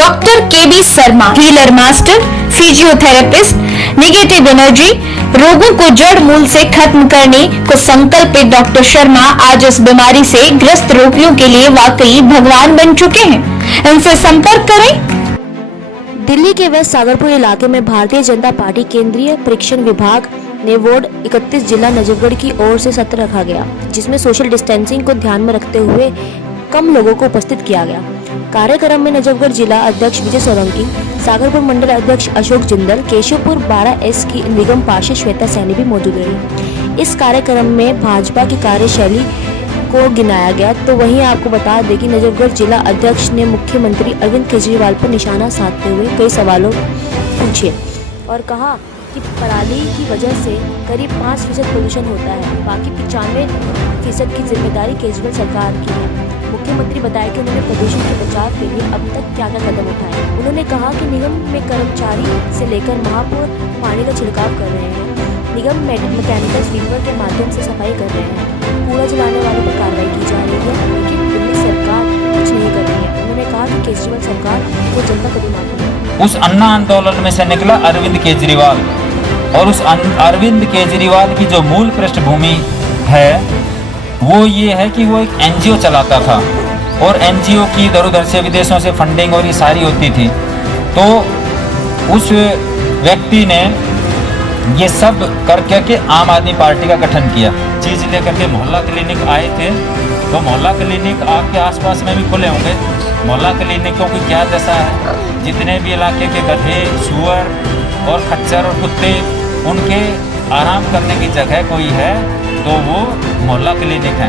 Doctor K B Sharma, healer master, physiotherapist, negative energy, रोगों को जड़ मूल से खत्म करने को संकल्पित डॉक्टर शर्मा आज इस बीमारी से ग्रस्त रोगियों के लिए वाकई भगवान बन चुके हैं। इनसे संपर्क करें। दिल्ली के वेस्ट सागरपुर इलाके में भारतीय जनता पार्टी केंद्रीय परीक्षण विभाग ने वार्ड 31 जिला नजफगढ़ की ओर से सत्र रखा गया, जिसमें सोशल डिस्टेंसिंग को ध्यान में रखते हुए कम लोगों को उपस्थित किया गया। कार्यक्रम में नजफगढ़ जिला अध्यक्ष विजय सोलंकी, सागरपुर मंडल अध्यक्ष अशोक जिंदल, केशवपुर 12S की निगम पार्षद श्वेता सैनी भी मौजूद रही। इस कार्यक्रम में भाजपा की कार्यशैली को गिनाया गया। तो वहीं आपको बता दें कि नजफगढ़ जिला अध्यक्ष ने मुख्यमंत्री अरविंद केजरीवाल पर निशाना साधते हुए कई सवालों पूछे और कहा कि पराली की वजह से करीब 5% प्रदूषण होता है, बाकी 95% की जिम्मेदारी केजरीवाल सरकार की है। मुख्यमंत्री बताया कि उन्होंने प्रदूषण के बचाव के लिए अब तक क्या क्या कदम उठाए। उन्होंने कहा कि निगम में कर्मचारी से लेकर महापौर पानी का छिड़काव कर रहे हैं, निगम मैकेनिकल स्वीपर के माध्यम से सफाई कर रहे हैं, कूड़ा जलाने वालों पर कार्रवाई की जा रही है, लेकिन दिल्ली सरकार कुछ नहीं कर रही है। उन्होंने कहा कि केजरीवाल सरकार को जनता कभी माफ नहीं। उस अन्ना आंदोलन में से निकला अरविंद केजरीवाल, और उस अरविंद केजरीवाल की जो मूल पृष्ठभूमि है वो ये है कि वो एक एनजीओ चलाता था और एनजीओ की इधर उधर से विदेशों से फंडिंग और ये सारी होती थी। तो उस व्यक्ति ने ये सब करके आम आदमी पार्टी का गठन किया। चीज़ लेकर के मोहल्ला क्लिनिक आए थे, तो मोहल्ला क्लिनिक आपके आसपास में भी खुले होंगे। मोहल्ला क्लिनिकों की क्या दशा है, जितने भी इलाके के गधे, सुअर और खच्चर और कुत्ते, उनके आराम करने की जगह कोई है तो वो मोहल्ला क्लिनिक है।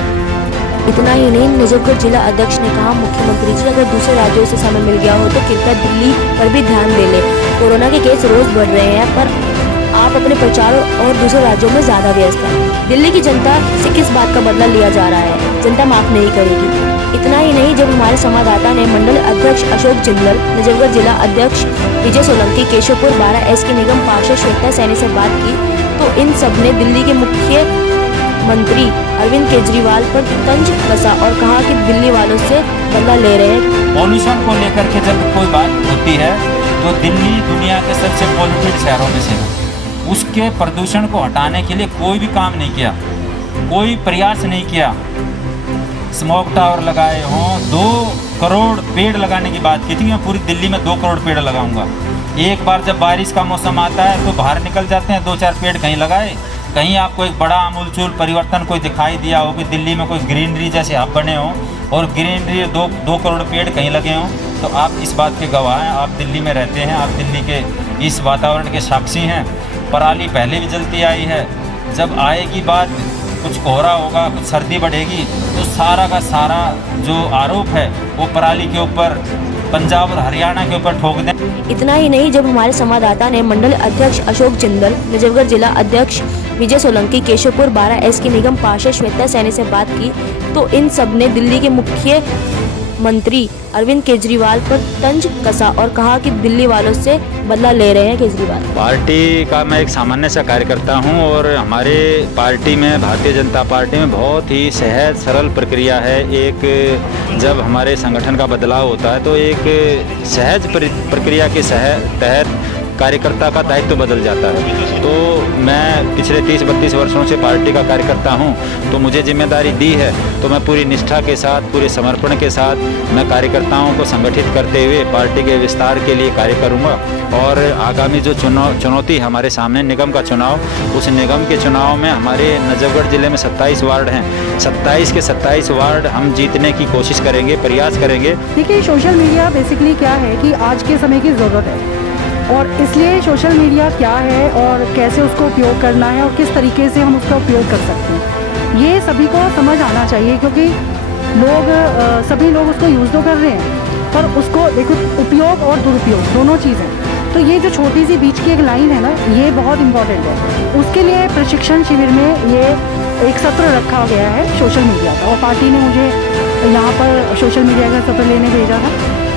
इतना ही नहीं, नजफगढ़ जिला अध्यक्ष ने कहा, मुख्यमंत्री जी अगर दूसरे राज्यों से समय मिल गया हो तो कृपया दिल्ली पर भी ध्यान दे ले। कोरोना के केस रोज बढ़ रहे हैं, पर आप अपने प्रचार और दूसरे राज्यों में ज्यादा व्यस्त हैं। दिल्ली की जनता से किस बात का बदला लिया जा रहा है, जनता माफ नहीं करेगी। इतना ही नहीं, जब हमारे संवाददाता ने मंडल अध्यक्ष अशोक जिंदल, नजफगढ़ जिला अध्यक्ष विजय सोलंकी, केशवपुर 12S की निगम पार्षद श्वेता सैनी से बात की, तो इन सब ने दिल्ली के मुख्य मंत्री अरविंद केजरीवाल पर तंज कसा और कहा कि दिल्ली वालों से बदला ले रहे हैं। पॉल्यूशन को लेकर के जब कोई बात होती है तो दिल्ली दुनिया के सबसे पॉल्यूटेड शहरों में से है। उसके प्रदूषण को हटाने के लिए कोई भी काम नहीं किया, कोई प्रयास नहीं किया। स्मोक टावर लगाए हों, 2 करोड़ पेड़ लगाने की बात की थी। मैं पूरी दिल्ली में 2 करोड़ पेड़ लगाऊंगा। एक बार जब बारिश का मौसम आता है तो बाहर निकल जाते हैं, 2-4 पेड़ कहीं लगाए। कहीं आपको एक बड़ा आमूलचूल परिवर्तन कोई दिखाई दिया हो कि दिल्ली में कोई ग्रीनरी जैसे हब बने हों और ग्रीनरी 2 करोड़ पेड़ कहीं लगे हों, तो आप इस बात के गवाह हैं। आप दिल्ली में रहते हैं, आप दिल्ली के इस वातावरण के साक्षी हैं। पराली पहले भी जलती आई है, जब आएगी बात, कुछ कोहरा होगा, कुछ सर्दी बढ़ेगी, तो सारा का सारा जो आरोप है वो पराली के ऊपर, पंजाब और हरियाणा के ऊपर ठोक दें। इतना ही नहीं, जब हमारे संवाददाता ने मंडल अध्यक्ष अशोक जिंदल, नजफगढ़ जिला अध्यक्ष विजय सोलंकी, केशवपुर 12S की निगम पार्षद श्वेता सैनी से बात की, तो इन सब ने दिल्ली के मुख्य मंत्री अरविंद केजरीवाल पर तंज कसा और कहा कि दिल्ली वालों से बदला ले रहे हैं केजरीवाल। पार्टी का मैं एक सामान्य सा कार्यकर्ता हूं और हमारे पार्टी में, भारतीय जनता पार्टी में बहुत ही सहज सरल प्रक्रिया है। एक जब हमारे संगठन का बदलाव होता है तो एक सहज प्रक्रिया के तहत कार्यकर्ता का दायित्व बदल जाता है। तो मैं पिछले 30-32 वर्षों से पार्टी का कार्यकर्ता हूं, तो मुझे जिम्मेदारी दी है तो मैं पूरी निष्ठा के साथ, पूरे समर्पण के साथ मैं कार्यकर्ताओं को संगठित करते हुए पार्टी के विस्तार के लिए कार्य करूंगा। और आगामी जो चुनौती हमारे सामने निगम का चुनाव, उस निगम के चुनाव में हमारे नजफगढ़ जिले में 27 वार्ड हैं। 27 के 27 वार्ड हम जीतने की कोशिश करेंगे, प्रयास करेंगे। देखिए, सोशल मीडिया बेसिकली क्या है कि आज के समय की ज़रूरत है, और इसलिए सोशल मीडिया क्या है और कैसे उसको उपयोग करना है और किस तरीके से हम उसका उपयोग कर सकते हैं, ये सभी को समझ आना चाहिए। क्योंकि सभी लोग उसको यूज़ तो कर रहे हैं, पर उसको देखो, उपयोग और दुरुपयोग दोनों चीज़ें। तो ये जो छोटी सी बीच की एक लाइन है ना, ये बहुत इम्पॉर्टेंट है। उसके लिए प्रशिक्षण शिविर में ये एक सत्र रखा गया है सोशल मीडिया का, और पार्टी ने मुझे यहाँ पर सोशल मीडिया का सत्र लेने भेजा था,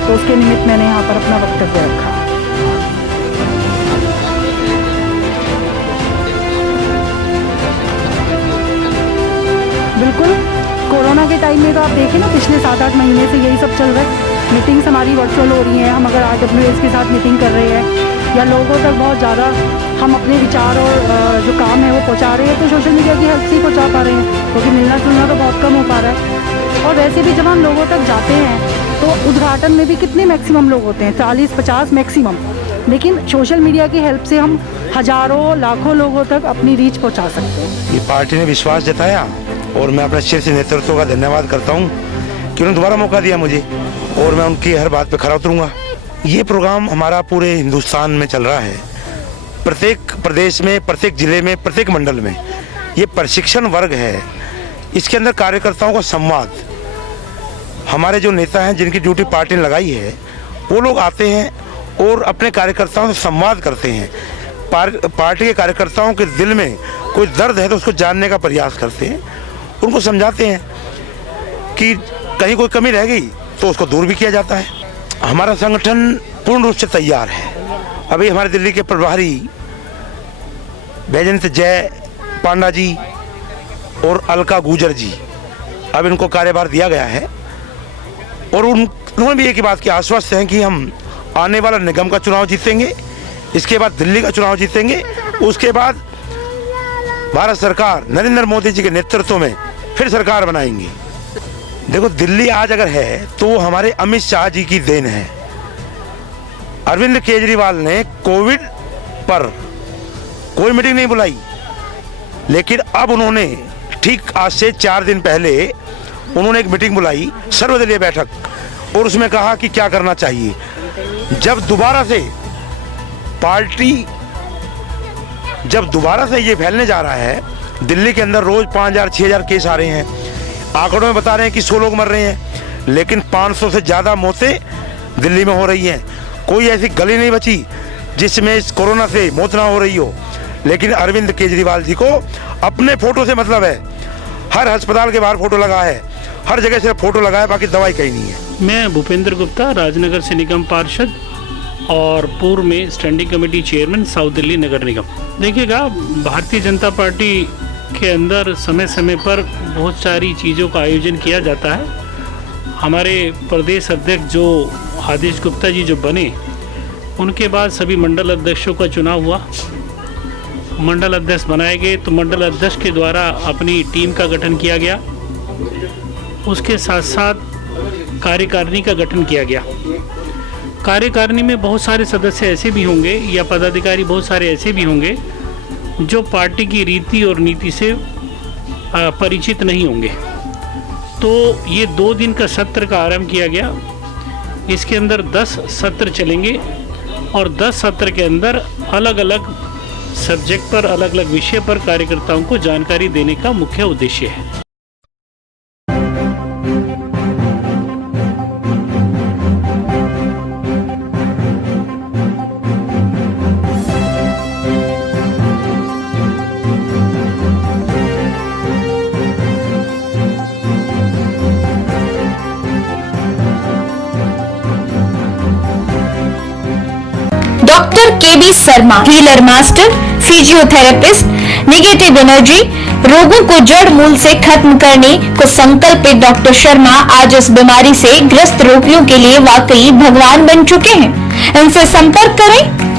तो उसके निमित्त मैंने यहाँ पर अपना वक्तव्य रखा। बिल्कुल, कोरोना के टाइम में तो आप देखें ना, पिछले 7-8 महीने से यही सब चल रहा है। मीटिंग्स हमारी वर्चुअल हो रही हैं, हम अगर RWS के साथ मीटिंग कर रहे हैं या लोगों तक बहुत ज़्यादा हम अपने विचार और जो काम है वो पहुंचा रहे हैं, तो सोशल मीडिया की हेल्प से ही पहुंचा पा रहे हैं, क्योंकि मिलना जुलना तो बहुत कम हो पा रहा है। और वैसे भी जब हम लोगों तक जाते हैं तो उद्घाटन में भी कितने मैक्सिमम लोग होते हैं, 40-50 मैक्सिमम, लेकिन सोशल मीडिया की हेल्प से हम हज़ारों लाखों लोगों तक अपनी रीच पहुँचा सकते हैं। ये पार्टी ने विश्वास जताया और मैं अपने शीर्ष नेतृत्व का धन्यवाद करता हूँ कि उन्होंने दोबारा मौका दिया मुझे, और मैं उनकी हर बात पे खरा उतरूंगा। ये प्रोग्राम हमारा पूरे हिंदुस्तान में चल रहा है, प्रत्येक प्रदेश में, प्रत्येक जिले में, प्रत्येक मंडल में ये प्रशिक्षण वर्ग है। इसके अंदर कार्यकर्ताओं का संवाद, हमारे जो नेता हैं जिनकी ड्यूटी पार्टी ने लगाई है वो लोग आते हैं और अपने कार्यकर्ताओं से संवाद करते हैं। पार्टी के कार्यकर्ताओं के दिल में कोई दर्द है तो उसको जानने का प्रयास करते हैं, उनको समझाते हैं कि कहीं कोई कमी रह गई तो उसको दूर भी किया जाता है। हमारा संगठन पूर्ण रूप से तैयार है। अभी हमारे दिल्ली के प्रभारी बैजंत जय पांडा जी और अलका गुजर जी, अब इनको कार्यभार दिया गया है और उन्होंने भी एक ही बात की आश्वस्त हैं कि हम आने वाला निगम का चुनाव जीतेंगे, इसके बाद दिल्ली का चुनाव जीतेंगे, उसके बाद भारत सरकार नरेंद्र मोदी जी के नेतृत्व में फिर सरकार बनाएंगे। देखो, दिल्ली आज अगर है तो हमारे अमित शाह जी की देन है। अरविंद केजरीवाल ने कोविड पर कोई मीटिंग नहीं बुलाई, लेकिन अब उन्होंने ठीक आज से 4 दिन पहले उन्होंने एक मीटिंग बुलाई, सर्वदलीय बैठक, और उसमें कहा कि क्या करना चाहिए। जब दोबारा से ये फैलने जा रहा है, दिल्ली के अंदर रोज 5000-6000 केस आ रहे हैं, आंकड़ों में बता रहे हैं कि 100 लोग मर रहे हैं, लेकिन 500 से ज़्यादा मौतें दिल्ली में हो रही हैं। कोई ऐसी गली नहीं बची जिसमें इस कोरोना से मौत ना हो रही हो, लेकिन अरविंद केजरीवाल जी को अपने फोटो से मतलब है। हर अस्पताल के बाहर फोटो लगा है, हर जगह सिर्फ फोटो लगा है, बाकी दवाई कहीं नहीं है। मैं भूपेंद्र गुप्ता, राजनगर से निगम पार्षद और पूर्व में standing committee chairman, south Delhi Nagar Nigam. देखिएगा, भारतीय जनता पार्टी के अंदर समय समय पर बहुत सारी चीज़ों का आयोजन किया जाता है। हमारे प्रदेश अध्यक्ष जो आदेश गुप्ता जी जो बने, उनके बाद सभी मंडल अध्यक्षों का चुनाव हुआ, मंडल अध्यक्ष बनाए गए, तो मंडल अध्यक्ष के द्वारा अपनी टीम का गठन किया गया। उसके साथ साथ कार्यकारिणी का गठन किया गया। कार्यकारिणी में बहुत सारे सदस्य ऐसे भी होंगे या पदाधिकारी बहुत सारे ऐसे भी होंगे जो पार्टी की रीति और नीति से परिचित नहीं होंगे। तो ये 2 दिन का सत्र का आरंभ किया गया। इसके अंदर 10 सत्र चलेंगे और 10 सत्र के अंदर अलग अलग सब्जेक्ट पर, अलग अलग विषय पर कार्यकर्ताओं को जानकारी देने का मुख्य उद्देश्य है। Doctor KB Sharma, healer master, physiotherapist, negative energy, रोगों को जड़ मूल से खत्म करने को संकल्पित डॉक्टर शर्मा आज इस बीमारी से ग्रस्त रोगियों के लिए वाकई भगवान बन चुके हैं। इनसे संपर्क करें